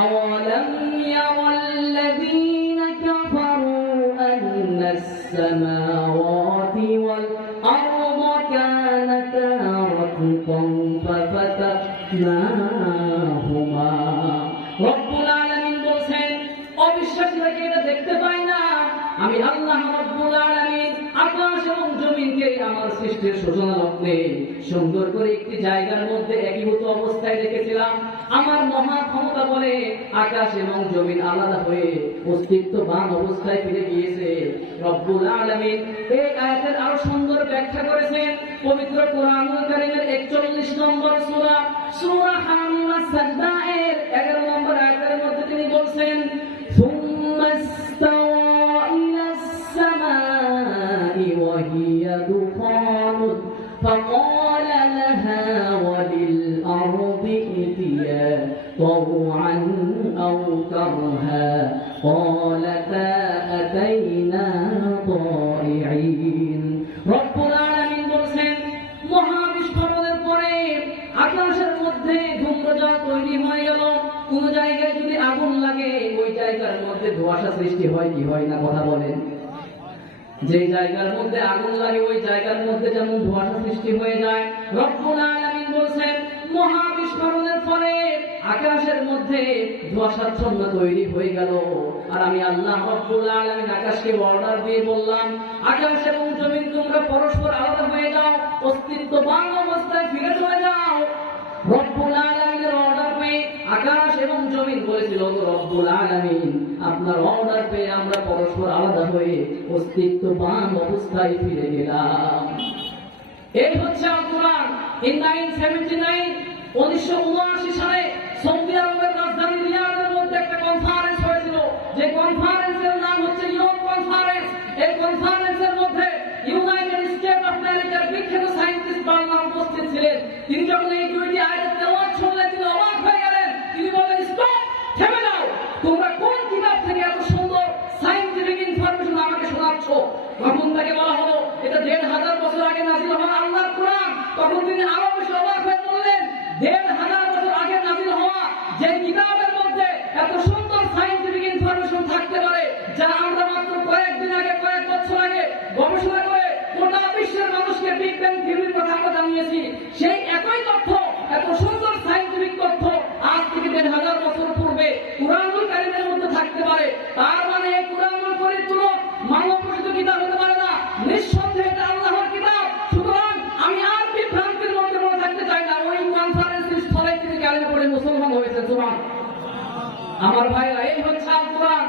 আওয়ালাম ইয়াওয়াল্লাযীনা কাফারু আন্নাস সামাওয়াতি ওয়াল আরদা কানাতা রাতকান ফাফাতাহনাহুমা। রব্বুল আলামিন বলেন, অবিশ্বাসীরা কি এটা দেখতে পায় না? আমি আল্লাহ রব্বুল আলামিন আকাশ এবং জমিনকে আমার সৃষ্টির সূচনা লগ্নে সুন্দর করে একটি জায়গার মধ্যে একীভূত অবস্থায় রেখেছিলাম। আমার মহা ক্ষমতা বলে আকাশ এবং জমিন আলাদা হয়ে অস্তিত্ববান অবস্থায় ফিরে গিয়েছে। রব্বুল আলামিন এই আয়াতের আরো সুন্দর ব্যাখ্যা করেছেন পবিত্র কুরআনুল কারীমের ৪১ নম্বর সূরা হামিম সাজদা এর ১১ নম্বর আয়াতের মধ্যে তিনি বলছেন, সুম্মা ইস্তাওয়া ইলাস সামাই ওয়া হিয়া দুখানুন ফাকালা লাহা ওয়া লিল আরদি ইতিয়া তাওআন আও কারহা ক্বালাতা আতাইনা তাইঈন। রব্বুল আলামিন বলেন, মহাবিস্ফোরণের পরে আকাশের মধ্যে ধূম্রজাল তৈরি হয়ে গেল। কোন জায়গায় যদি আগুন লাগে ওই জায়গার মধ্যে ধোঁয়াশা সৃষ্টি হয় কি হয় না? কথা বলেন। যে জায়গার মধ্যে আগুন লাগে ওই জায়গার মধ্যে যেমন ধোঁয়াশা সৃষ্টি হয়ে যায়, রব্বুল আলামিন বলেন মহাবিস্ফোরণের ফলে আকাশের মধ্যে ধোঁয়াশাচ্ছন্ন তৈরি হয়ে গেল। আর আমি আল্লাহ রব্বুল আলামিন আকাশকে অর্ডার দিয়ে বললাম, আকাশ এবং জমিন তোমরা পরস্পর আলাদা হয়ে যাও, অস্তিত্ববান অবস্থায় ফিরে চলে যাও। রব্বুল আলামিনের অর্ডার পেয়ে আকাশ এবং জমিন বলেছিল, রব্বুল আলামিন আপনার অর্ডার পেয়ে আমরা পরস্পর আলাদা হয়ে অস্তিত্ববান অবস্থায় ফিরে গেলাম। এই হচ্ছে আল কুরআন। ইন 1979 1979 সালে সৌদি আরবের রাজধানী রিয়াদের মধ্যে একটা কনফারেন্স হয়েছিল, যে কনফারেন্সের নাম হচ্ছে ইয়ন কনফারেন্স। এই কনফারেন্সের মধ্যে ইউনাইটেড স্টেট অফ আমেরিকার বিখ্যাত সায়েন্টিস্ট বাংলা উপস্থিত ছিলেন। তিনি যখন এই দুইটি আয়াত তেলাওয়াত শুনলেন তিনি অবাক হয়ে গেলেন। তিনি বললেন, স্টপ, থেমে যাও, তোমরা কোন কিতাব থেকে এত সুন্দর সায়েন্টিফিক ইনফরমেশন আমাকে শোনাচ্ছ? তখন তাকে বলা হলো এটা ১৫০০ বছর আগে নাযিল হওয়া আল্লাহর কোরআন। তখন তিনি আরো বেশি অবাক হয়ে বললেন, ১৫০০ বছর আগে নাযিল হওয়া যে কিতাবের মধ্যে এত সুন্দর সায়েন্টিফিক ইনফরমেশন থাকতে পারে, যা আমরা মাত্র কয়েকদিন আগে, কয়েক বছর আগে গবেষণা করে গোটা বিশ্বের মানুষকে বিগ ব্যাং থিওরির কথা আমরা জানিয়েছি, সেই একই তথ্য, এত সুন্দর সায়েন্টিফিক তথ্য আজ থেকে ১৫০০ বছর পূর্বে কুরআনুল কারীমের মধ্যে থাকতে পারে। তার মানে এই কুরআনুল কারীম কোনো মানব রচিত কিতাব হতে পারে না, নিঃসন্দেহে এটা আল্লাহর কিতাব। সুতরাং আমি আর বিভ্রান্তির মধ্যে পড়ে থাকতে চাই না। ওই কনফারেন্সের স্থলে তিনি কালেমা পড়ে মুসলমান হয়েছেন। সুবহান আমার ভাইরা, এই হচ্ছে আল কুরআন।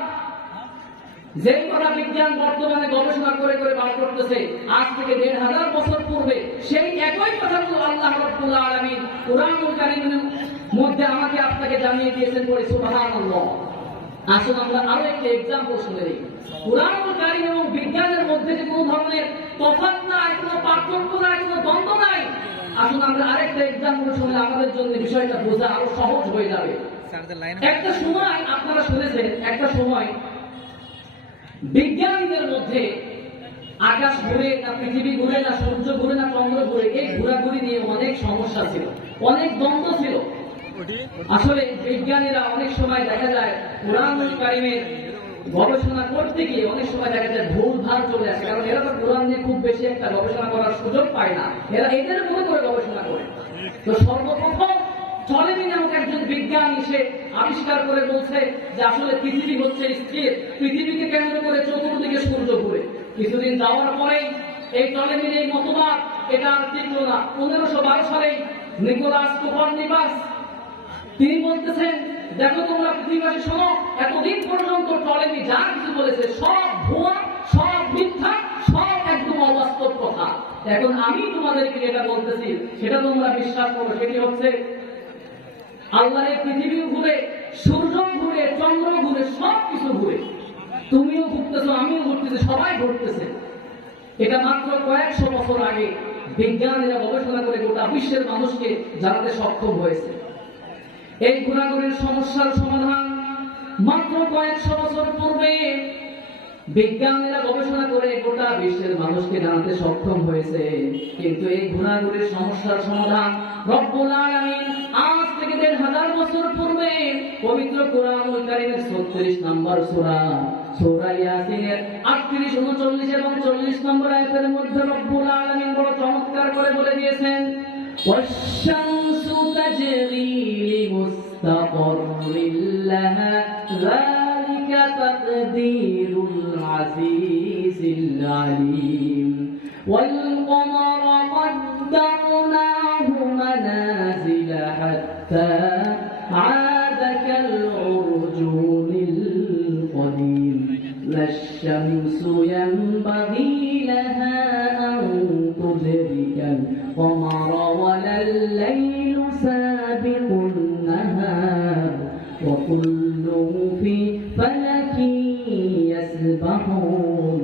যেই কথা বিজ্ঞান বর্তমানে গবেষণা করে করে বার করতেছে, আজ থেকে ১৫০০ বছর পূর্বে সেই একই কথাগুলো আল্লাহ রাব্বুল আলামিন কুরআনুল কারীমের মধ্যে আমাকে আপনাকে জানিয়ে দিয়েছেন। পড়ে সুবহানাল্লাহ। আসুন আমরা আরো একটা এক্সাম্পল শুনে নিই। কুরআনুল কারীম এবং বিজ্ঞানের মধ্যে যে কোনো ধরনের তফাৎ নাই, কোনো পার্থক্য নাই, কোনো দ্বন্দ্ব নাই। আসুন আমরা আরেকটা এক্সাম্পল শুনলে আমাদের জন্য বিষয়টা বোঝা আরো সহজ হয়ে যাবে। একটা সময় আপনারা শুনেছেন, একটা সময় বিজ্ঞানীদের মধ্যে আকাশ ঘুরে না, পৃথিবী ঘুরে না, সূর্য ঘুরে না, চন্দ্র ঘুরে, এই ঘোরাঘুরি নিয়ে অনেক সমস্যা ছিল, অনেক দ্বন্দ্ব ছিল। আসলে বিজ্ঞানীরা অনেক সময় দেখা যায় কোরআনুল কারীমের গবেষণা করতে গিয়ে অনেক সময় দেখা যায় ভুল ভাল চলে আসে, কারণ এরা তো কোরআন নিয়ে খুব বেশি একটা গবেষণা করার সুযোগ পায় না, এরা এদের মতো করে গবেষণা করে। তো সর্বপ্রথম টলেমি নামক একজন বিজ্ঞানী সে আবিষ্কার করে বলছে যে আসলে পৃথিবী হচ্ছে স্থির, পৃথিবীকে কেন্দ্র করে চতুর্দিকে সূর্য ঘুরে। কিছুদিন যাওয়ার পরেই এই টলেমির এই মতবাদ এটা আর টিকল না। 1512 সালে নিকোলাস কোপারনিকাস তিনি বলতেছেন, দেখো তোমরা পৃথিবীবাসী শোনো, এতদিন পর্যন্ত টলেমি যা কিছু বলেছে সব ভুয়া, সব মিথ্যা, সব একদম অবাস্তব কথা। এখন আমি তোমাদেরকে যেটা বলতেছি সেটা তোমরা বিশ্বাস করো। সেটি হচ্ছে আল্লাহর পৃথিবী ঘুরে, সূর্য ঘুরে, চন্দ্র ঘুরে, সব কিছু ঘুরে। তুমিও ঘুরতেছো, আমিও ঘুরতেছি, সবাই ঘুরতেছে। এটা মাত্র কয়েকশো বছর আগে বিজ্ঞানীরা গবেষণা করে গোটা বিশ্বের মানুষকে জানাতে সক্ষম হয়েছে। এই ঘোরাঘুরির সমস্যার সমাধান মাত্র কয়েকশো বছর পূর্বে বিজ্ঞানীরা গবেষণা করে গোটা বিশ্বের মানুষকে জানাতে সক্ষম হয়েছে। কিন্তু এই ঘোরাঘুরির সমস্যার সমাধান রব্বুল আলামিন আজ থেকে ১৫০০ বছর পূর্বে পবিত্র কোরআনুল কারীমের ৩৬ নম্বর সূরা সূরা ইয়াসিনের ৩৮, ৩৯ এবং ৪০ নম্বর আয়াতের মধ্যে রব্বুল আলামিন বড় চমৎকার করে বলে দিয়েছেন, ওয়াশ-শামসু তাজরি লিমুস্তাকাররিন লাহা যালিকা তাকদীরুল আজিজিল আলীম ওয়াল কমারা قدرناه منازل حتى عاد كالعرجون القديم لا الشمس ينبغي لها أن تدرك القمر ولا الليل سابق النهار وكل في فلك يسبحون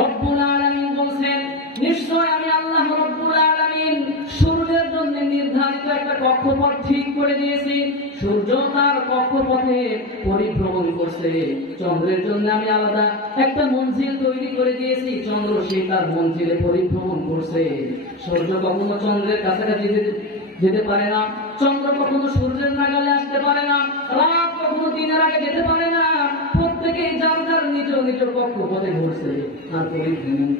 رب العالمين বলছেন, নিশ্চয় আমি আল্লাহ রব্বুল আলামিন সূর্যের জন্য নির্ধারিত একটা কক্ষপথ ঠিক করে দিয়েছি। সূর্য তার কক্ষপথে পরিভ্রমণ করছে। চন্দ্রের জন্য আমি আলাদা একটা মঞ্জিল তৈরি করে দিয়েছি। চন্দ্র সে তার মঞ্জিলে পরিভ্রমণ করছে। সূর্য কখনো চন্দ্রের কাছাকাছি যেতে পারে না, চন্দ্র কখনো সূর্যের নাগালে আসতে পারে না, রাত কখনো দিনের আগে যেতে পারে না। প্রত্যেকেই যার যার নিজ নিজ কক্ষপথে ঘুরছে আর পরিভ্রমণ।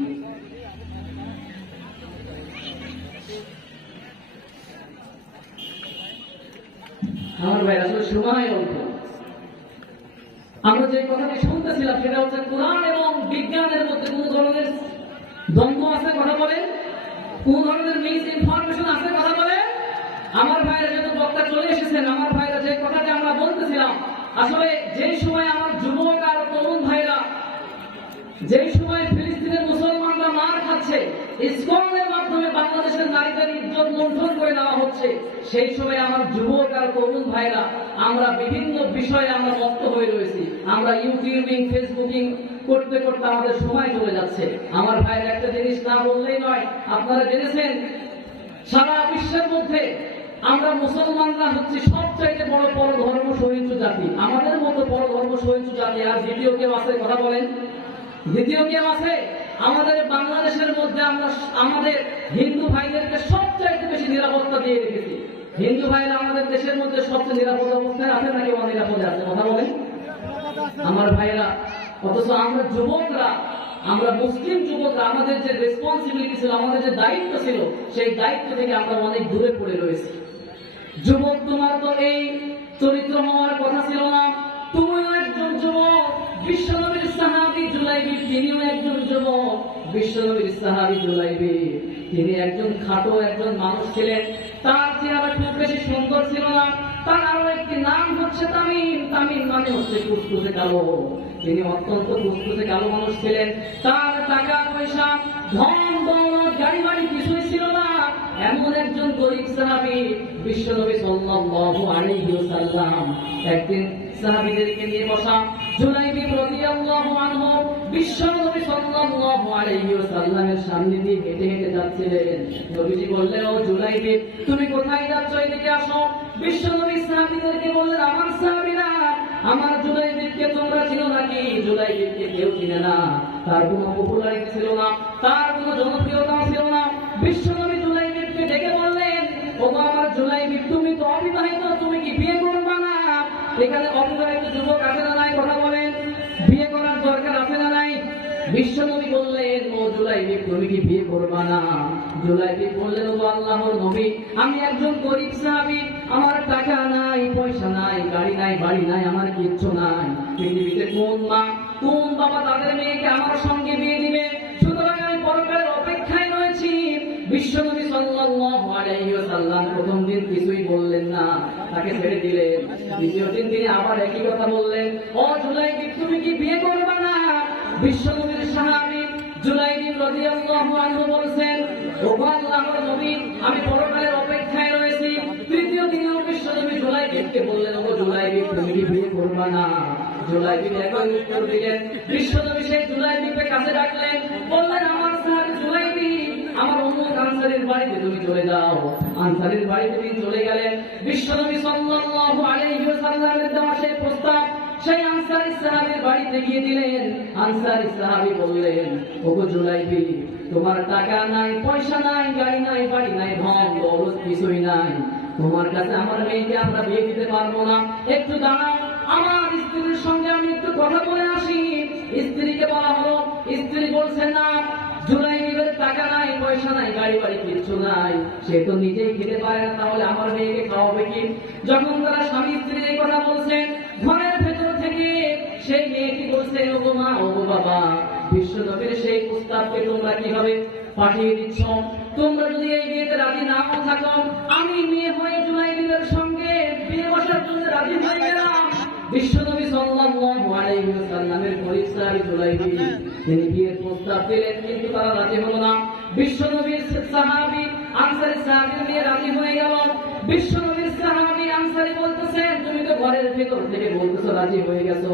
আমার ভাই আসলে সময় অল্প। আমরা যে কথাটি শুনতেছিলাম সেটা হচ্ছে কোরআন এবং বিজ্ঞানের মধ্যে কোন ধরনের দ্বন্দ্ব আছে কথা বলেন, কোন ধরনের মিস ইনফরমেশন আছে কথা বলেন। আমার ভাইরা যেহেতু বক্তা চলে এসেছেন, আমার ভাইরা যে কথাটি আমরা বলতেছিলাম, আসলে যেই সময় আমার যুবক আর তরুণ ভাইরা যেই সময় ফিলিস্তিনের মুসলমানরা মার খাচ্ছে, ইসকনের মাধ্যমে বাংলাদেশের নারীদের ইজ্জত লুণ্ঠন করে দেওয়া হচ্ছে, সেই সময় আমার যুবক আর তরুণ ভাইরা আমরা বিভিন্ন বিষয়ে আমরা মত্ত হয়ে রয়েছি। আমরা ইউটিউবিং, ফেসবুকিং করতে করতে আমাদের সময় চলে যাচ্ছে। আমার ভাইয়ের একটা জিনিস না বললেই নয়, আপনারা জেনেছেন সারা বিশ্বের মধ্যে আমরা মুসলমানরা হচ্ছে সবচাইতে বড় পরধর্ম সহিষ্ণু জাতি। আমাদের মতো পরধর্ম সহিষ্ণু জাতি আর দ্বিতীয় কেউ আছে কথা বলেন? দ্বিতীয় কেউ আছে? আমাদের বাংলাদেশের মধ্যে আমরা আমাদের হিন্দু ভাইদেরকে সবচাইতে বেশি নিরাপত্তা দিয়ে রেখেছি। হিন্দু ভাইরা আমাদের দেশের মধ্যে সবচেয়ে নিরাপদ অবস্থায় আছে নাকি অনিরাপদে আছে কথা বলেন আমার ভাইরা? অথচ আমরা যুবকরা, আমরা মুসলিম যুবকরা আমাদের যে রেসপন্সিবিলিটি ছিল, আমাদের যে দায়িত্ব ছিল, সেই দায়িত্ব থেকে আমরা অনেক দূরে পড়ে রয়েছি। যুবক, তোমার তো এই চরিত্র হওয়ার কথা ছিল না। তুমিও একজন যুবক। বিশ্বনবীর সাহাবী জুলাইবি তিনিও একজন যুবক। বিশ্বনবীর সাহাবী জুলাইবি তিনি একজন খাটো একজন মানুষ ছিলেন। তার চেহারা খুব বেশি সুন্দর ছিল না। তার আরো একটি নাম হচ্ছে তামিম। তামিম মানে হচ্ছে কুচকুচে কালো। তিনি অত্যন্ত কুচকুচে কালো মানুষ ছিলেন। তার টাকা পয়সা, ধন দৌলত, গাড়ি বাড়ি কিছুই ছিল না। এমন একজন গরিব সাহাবী বিশ্বনবী সাল্লাল্লাহু আলাইহি ওয়াসাল্লাম একদিন সাহাবীদেরকে নিয়ে বসা। জুলাইবি রাদিয়াল্লাহু আনহু বিশ্বনবী সাল্লাল্লাহু আলাইহি ওয়াসাল্লামের সামনে দিয়ে হেঁটে হেঁটে যাচ্ছিলেন। নবীজি বললেন, ও জুলাইবি, তুমি কোথায় যাচ্ছ? এদিকে আসো। বিশ্বনবী সাহাবীদেরকে বললেন, আমার সাহাবীরা, আমার জুলাইবিকে তোমরা চিনো নাকি? জুলাইবিকে কেউ চিনে না। তার কোনো পপুলারিটি ছিল না, তার কোনো জনপ্রিয়তা ছিল না। বিশ্বনবী জুলাইবিকে ডেকে বললেন, ও ওগো আমার জুলাইবি, তুমি তো অবিবাহিত, তুমি কি বিয়ে করবা না? এখানে অবিবাহিত যুবক আছে না নাই? কথা বলেন, বিয়ে করার দরকার আছে না নাই? বিশ্বনবী বললেন, ও জুলাইবি, তুমি কি বিয়ে করবা না? জুলাইবি বললেন, ও আল্লাহর নবী, আমি একজন গরিব সাহাবী, আমার টাকা নাই, পয়সা নাই, গাড়ি নাই, বাড়ি নাই, আমার কিচ্ছু নাই। পৃথিবীতে কোন মা, কোন বাবা তাদের মেয়েকে আমার সঙ্গে বিয়ে দিবে? সুতরাং আমি পরকালের অপেক্ষায় রয়েছি। বিশ্বনবী সাল্লাল্লাহু আলাইহি ওয়াসাল্লাম প্রথম দিন কিছুই বললেন না, তাকে ছেড়ে দিলেন। দ্বিতীয় দিন তিনি আবার একই কথা বললেন, ও জুলাইবি, তুমি কি বিয়ে করবে না? বিশ্বনবীর সাহাবী জুলাইবি রাদিয়াল্লাহু আনহু বলছেন, ও আল্লাহর নবী, আমি পরকালের অপেক্ষায় রয়েছি। তৃতীয় দিনেও বিশ্বনবী জুলাইবিকে বললেন, ও জুলাইবি, তুমি কি বিয়ে করবে না? জুলাইবি একই উত্তর দিলেন। বিশ্বনবী সেই জুলাইবিকে কাছে ডাকলেন, বললেন, আমার সাহাবী জুলাইবি, আমার অমুক আনসারীর বাড়িতে তুমি চলে যাও। আনসারীর বাড়িতে তিনি চলে গেলেন। বিশ্বনবী সাল্লাল্লাহু আলাইহি ওয়াসাল্লামের দেওয়া সেই প্রস্তাব সেই আনসারী সাহাবীর বাড়িতে গিয়ে দিলেন। আনসারী সাহাবী বললেন, ওগো জুলাইবি, তোমার টাকা নাই, পয়সা নাই, গাড়ি নাই, বাড়ি নাই, ধন দৌলত কিছুই নাই, তোমার কাছে আমার মেয়েকে আমরা বিয়ে দিতে পারবো না। একটু দাঁড়াও, আমার স্ত্রীর সঙ্গে আমি একটু কথা বলে আসি। স্ত্রীকে বলা হলো, স্ত্রী বলছে, না, জুলাইবির টাকা নাই, পয়সা নাই, গাড়ি বাড়ি কিচ্ছু নাই, সে তো নিজেই খেতে পারে না, তাহলে আমার মেয়েকে খাওয়াবে কি? যখন তারা স্বামী স্ত্রী এই কথা বলছেন, ঘরের ভেতর থেকে সেই মেয়েটি বলছে, ওগো মা, ওগো বাবা, বিশ্বনবীর সেই প্রস্তাবকে তোমরা কিভাবে পাঠিয়ে দিচ্ছ? তোমরা যদি এই বিয়েতে রাজি নাও থাকো, আমি মেয়ে হয়ে জুলাইবির সঙ্গে বিয়ে বসার জন্য রাজি হয়ে গেলাম। বিশ্বনবী সাল্লাল্লাহু আলাইহি ওয়াসাল্লামের গরীব সাহাবী জুলাইবি, তিনি বিয়ের প্রস্তাব দিলেন, কিন্তু তারা রাজি হলো না। বিশ্বনবীর সাহাবী আনসারী সাহাবী নিয়ে রাজি হয়ে গেল। বিশ্বনবীর সাহাবী আনসারী বলতেছেন, তুমি তো ঘরের ভেতর থেকে বলতেছো রাজি হয়ে গেছো,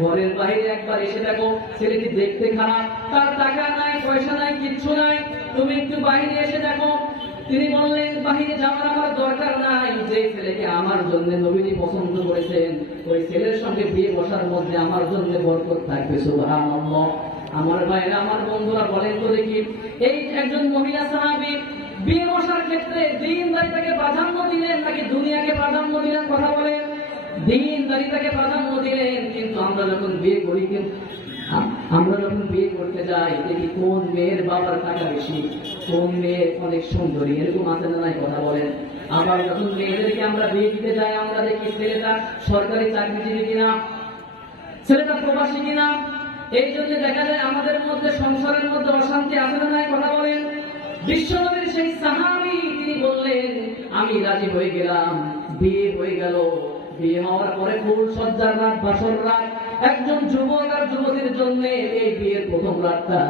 ঘরের বাইরে একবার এসে দেখো, ছেলেটি দেখতে খারাপ, তার টাকা নাই, পয়সা নাই, কিচ্ছু নাই, তুমি একটু বাইরে এসে দেখো। তিনি বললেন, বাহিরে যাওয়ার আমার দরকার নাই, যে ছেলেকে আমার জন্য নবীজি পছন্দ করেছেন, ওই ছেলের সঙ্গে বিয়ে বসার মধ্যে আমার জন্য বরকত থাকবে। সুবহানাল্লাহ। আমার ভাইরা, আমার বন্ধুরা, বলেন তো দেখি, এই একজন মহিলা সাহাবী বিয়ে বসার ক্ষেত্রে দ্বীনদারিতাকে প্রাধান্য দিলেন নাকি দুনিয়াকে প্রাধান্য দিলেন? কথা বলেন। দ্বীনদারিতাকে প্রাধান্য দিলেন। কিন্তু আমরা যখন বিয়ে করি, আমরা যখন বিয়ে করতে যাই, দেখি কোন মেয়ের বাবার টাকা বেশি, কোন মেয়ে অনেক সুন্দরী, এরকম আছে না নাই? কথা বলেন। আবার যখন মেয়েদেরকে আমরা বিয়ে দিতে যাই, আমরা দেখি ছেলেটা সরকারি চাকরিজীবী কিনা, ছেলেটা প্রবাসী কিনা। এই জন্য দেখা যায় আমাদের মধ্যে, সংসারের মধ্যে অশান্তি আছে না নাই? কথা বলেন। বিশ্বনবীর সেই সাহাবী তিনি বললেন, আমি রাজি হয়ে গেলাম। বিয়ে হয়ে গেল। বিয়ে হওয়ার পরে ফুল সজ্জার রাত, বাসর রাত, একজন যুবক আর যুবতীর জন্য এই বিয়ের প্রথম রাতটা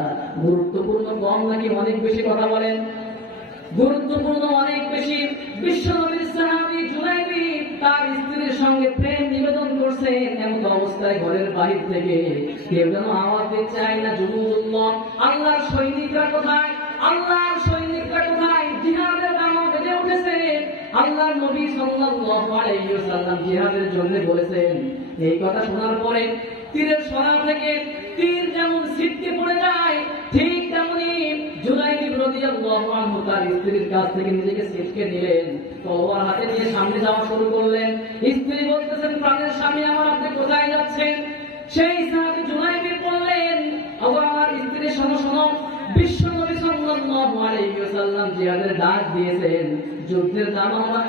গুরুত্বপূর্ণ কম নাকি অনেক বেশি? কথা বলেন। গুরুত্বপূর্ণ অনেক বেশি। বিশ্বনবীর সাহাবী জুলাইবি তার স্ত্রীর সঙ্গে প্রেম নিবেদন করছেন, এমন অবস্থায় ঘরের বাহির থেকে কেউ যেন আওয়াজ দিচ্ছে, আইনা জুনুদুল্লাহ, আল্লাহর সৈনিকরা কোথায়? আল্লাহর সৈনিকরা কোথায়? জিহাদের দাওয়া বেজে উঠেছে। আল্লাহর নবী সাল্লাল্লাহু আলাইহি ওয়াসাল্লাম জিহাদের জন্য বলেছেন। এই কথা শোনার পরে তীরের সরা থেকে তীর যেমন ছিটকে পড়ে যায়, ঠিক তেমনি জুলাইবি রাদিয়াল্লাহু আনহু তার স্ত্রীর কাছ থেকে নিজেকে ছিটকে নিলেন, তলোয়ার হাতে নিয়ে সামনে যাওয়া শুরু করলেন। স্ত্রী বলতেছেন, প্রাণের স্বামী আমার, আপনি কোথায় যাচ্ছেন? সেই সাহাবী জুলাইবি বললেন, ওগো আমার স্ত্রী, শোনো শোনো, বিশ্বনবী সাল্লাল্লাহু আলাইহি ওয়াসাল্লাম জিহাদের ডাক দিয়েছেন, যুদ্ধের দামামা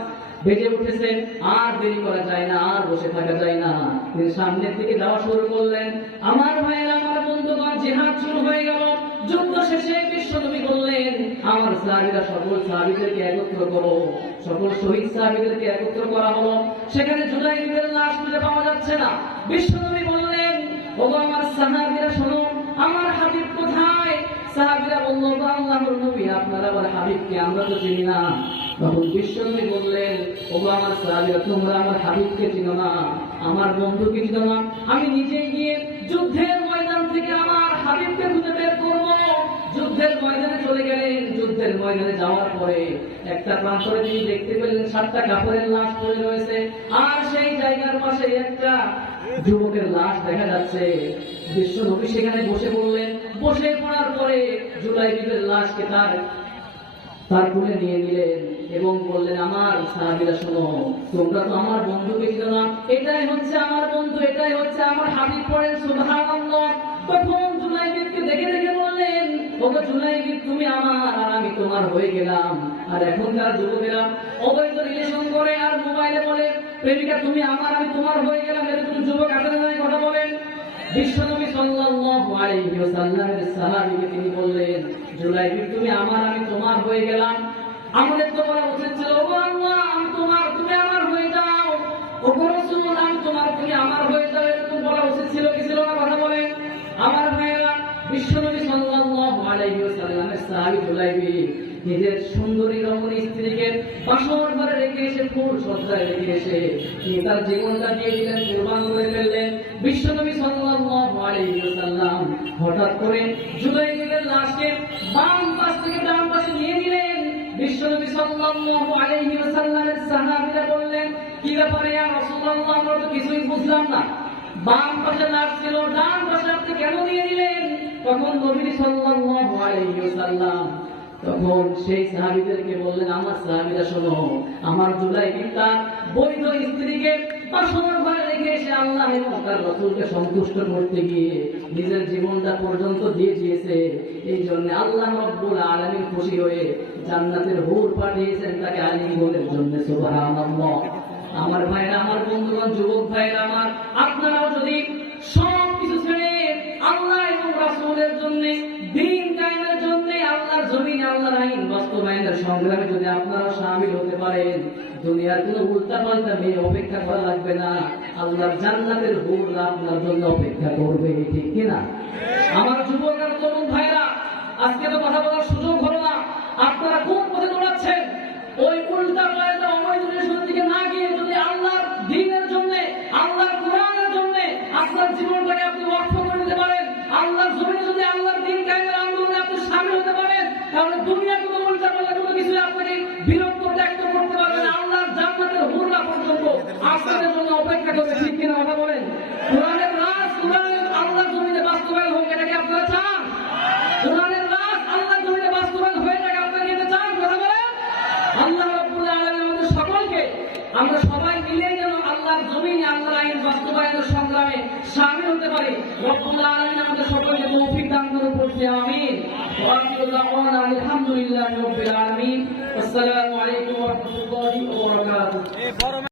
বেজে উঠেছে, আর দেরি করা যায় না, আর বসে থাকা যায় না। তিনি সামনের দিকে যাওয়া শুরু করলেন। আমার ভাইয়েরা, আমার বন্ধুগণ, জিহাদ শুরু হয়ে গেল। যুদ্ধ শেষে বিশ্বনবী বললেন, আমার সাহাবীরা, সকল সাহাবীদেরকে একত্র করো। সকল শহীদ সাহাবীদেরকে একত্র করা হলো। সেখানে জুলাইবির লাশ খুঁজে পাওয়া যাচ্ছে না। বিশ্বনবী বললেন, ওগো আমার সাহাবীরা, শোনো, আমার হাবিব কোথায়? সাহাবীরা বলল, আল্লাহর নবী, আপনার আবার হাবিবকে আমরা তো চিনি না। তখন বিশ্বনবী বললেন, ওগো আমার সাহাবীরা, তোমরা আমার হাবিবকে চিনো না, আমার বন্ধুকে চিনো না, আমি নিজেই গিয়ে যুদ্ধের ময়দান থেকে আমার হাবিবকে খুঁজে বের করবো। যুদ্ধের ময়দানে চলে গেলেন। যুদ্ধের ময়দানে যাওয়ার পরে একটা প্রান্তরে তিনি দেখতে পেলেন 7টা কাফেরের লাশ পড়ে রয়েছে, আর সেই জায়গার পাশে একটা যুবকের লাশ দেখা যাচ্ছে। বিশ্বনবী সেখানে বসে পড়লেন। বসে পড়ার পরে জুলাইবির লাশকে তার তার কোলে নিয়ে নিলেন এবং বললেন, আমার সাহাবীরা শোনো, তোমরা তো আমার বন্ধুকে চিনো না, এটাই হচ্ছে আমার বন্ধু, এটাই হচ্ছে আমার হাবিব। পড়েন সুবহানাল্লাহ। তখন জুলাইবিবকে দেখে দেখে বললেন, ওগো জুলাইবিব, তুমি আমার আর আমি তোমার হয়ে গেলাম। আর এখনকার যুবকেরা অবৈধ রিলেশন করে আর মোবাইলে বলে, প্রেমিকা তুমি আমার আমি তোমার হয়ে গেলাম। এরকম যুবক আসলে নয়, কথা বলেন। বিশ্বনবী সাল্লাল্লাহু আলাইহি ওয়াসাল্লামের সাহাবীকে তিনি বললেন, জুলাইবিব তুমি আমার আমি তোমার হয়ে গেলাম। আমাদের তো বলা উচিত ছিল, ওগো আল্লাহ আমি তোমার, তুমি আমার হয়ে যাও। ওগো রাসূল আমি তোমার, তুমি আমার হয়ে যাও। এরকম বলা উচিত ছিল কি ছিল না, কথা বলেন। আমার ভাইয়েরা, বিশ্বনবী সাল্লাল্লাহু আলাইহি ওয়াসাল্লামের সাহাবী জুলাইবিব নিজের সুন্দরী রমণী স্ত্রীকে বাসর ঘরে রেখে এসে, ফুল সজ্জায় রেখে এসে তিনি তার জীবনটা দিয়ে দিলেন, কুরবান করে ফেললেন। বিশ্বনবী সাল্লাল্লাহু আলাইহি ওয়াসাল্লাম হঠাৎ করে জুলাইবিবের লাশকে বাম পাশ থেকে ডান পাশে নিয়ে নিলেন। বিশ্বনবী সাল্লাল্লাহু আলাইহি ওয়াসাল্লামের সাহাবীরা বললেন, কি ব্যাপারে ইয়া রাসূলুল্লাহ, আমরা তো কিছুই বুঝলাম না, বাম পাশে লাশ ছিল, ডান পাশে আপনি কেন নিয়ে নিলেন? তখন নবী সাল্লাল্লাহু আলাইহি ওয়াসাল্লাম তখন সেই সাহাবীদেরকে বললেন, আমার সাহাবীরা শোনো, আমার জুলাইবিব তার বৈধ স্ত্রীকে বাসর ঘরে রেখে এসে আল্লাহ এবং তার রাসূলকে সন্তুষ্ট করতে গিয়ে নিজের জীবনটা পর্যন্ত দিয়ে দিয়েছে। এই জন্য আল্লাহ রাব্বুল আলামিন খুশি হয়ে জান্নাতের হুর পাঠিয়েছেন তাকে আলিঙ্গনের জন্য। সুবহানাল্লাহ। আমার ভাইরা, আমার বন্ধুগণ, যুবক ভাইরা আমার, আপনারাও যদি সব কিছু ছেড়ে আল্লাহ এবং রাসূলের জন্য, দ্বীন কায়েমের জন্য, আল্লাহর জমিনে আল্লাহর আইন বাস্তবায়নের সংগ্রামে যদি আপনারা শামিল হতে পারেন, দুনিয়ার কোনো উল্টাপাল্টা মেয়ে অপেক্ষা করা লাগবে না, আল্লাহর জান্নাতের হুররা আপনার জন্য অপেক্ষা করবে, ঠিক কিনা? আমার যুবক আর তরুণ ভাইরা, আজকে তো কথা বলার সুযোগ হলো না, আপনারা কোন পথে দৌড়াচ্ছেন? ওই উল্টা পাল্টা অবৈধ রিলেশনের দিকে না গিয়ে যদি আল্লাহর দ্বীনের জন্য, আল্লাহর কোরআনের জন্য আপনার জীবনটাকে আপনি ওয়াকফ করে দিতে পারেন, আল্লাহর জমিনে যদি আল্লাহর দ্বীন কায়েমের আন্দোলনে আপনি শামিল হতে পারেন, তাহলে দুনিয়ার কোনো উল্টা পাল্টা কোনো কিছু আপনাকে বিরক্ত ত্যাগ করতে পারবে না। আল্লাহর জান্নাতের হুররা পর্যন্ত আপনাদের জন্য অপেক্ষা করবে, ঠিক কিনা কথা বলেন? কোরআনের রাজ, কোরআনের আল্লাহর জমিনে বাস্তবায়ন হোক, এটাকে আপনারা চান? কোরআনের রাজ আল্লাহর জমিনে বাস্তবায়ন হয়ে থাকে, আপনারা কি এটা চান? কথা বলেন। আল্লাহ রাব্বুল আলামিন আমাদের সকলকে, আমরা সবাই মিলে যেন আল্লাহর জমিনে আল্লাহর আইন বাস্তবায়নের সংগ্রামে শামিল হতে পারি। রব্বুল আলামিন আমাদের সকলকে তৌফিক দান করুন, পড়তে আমিন। ওয়া আখিরু দাওয়ানা আলহামদুলিল্লাহি রাব্বিল আলামিন। আসসালামু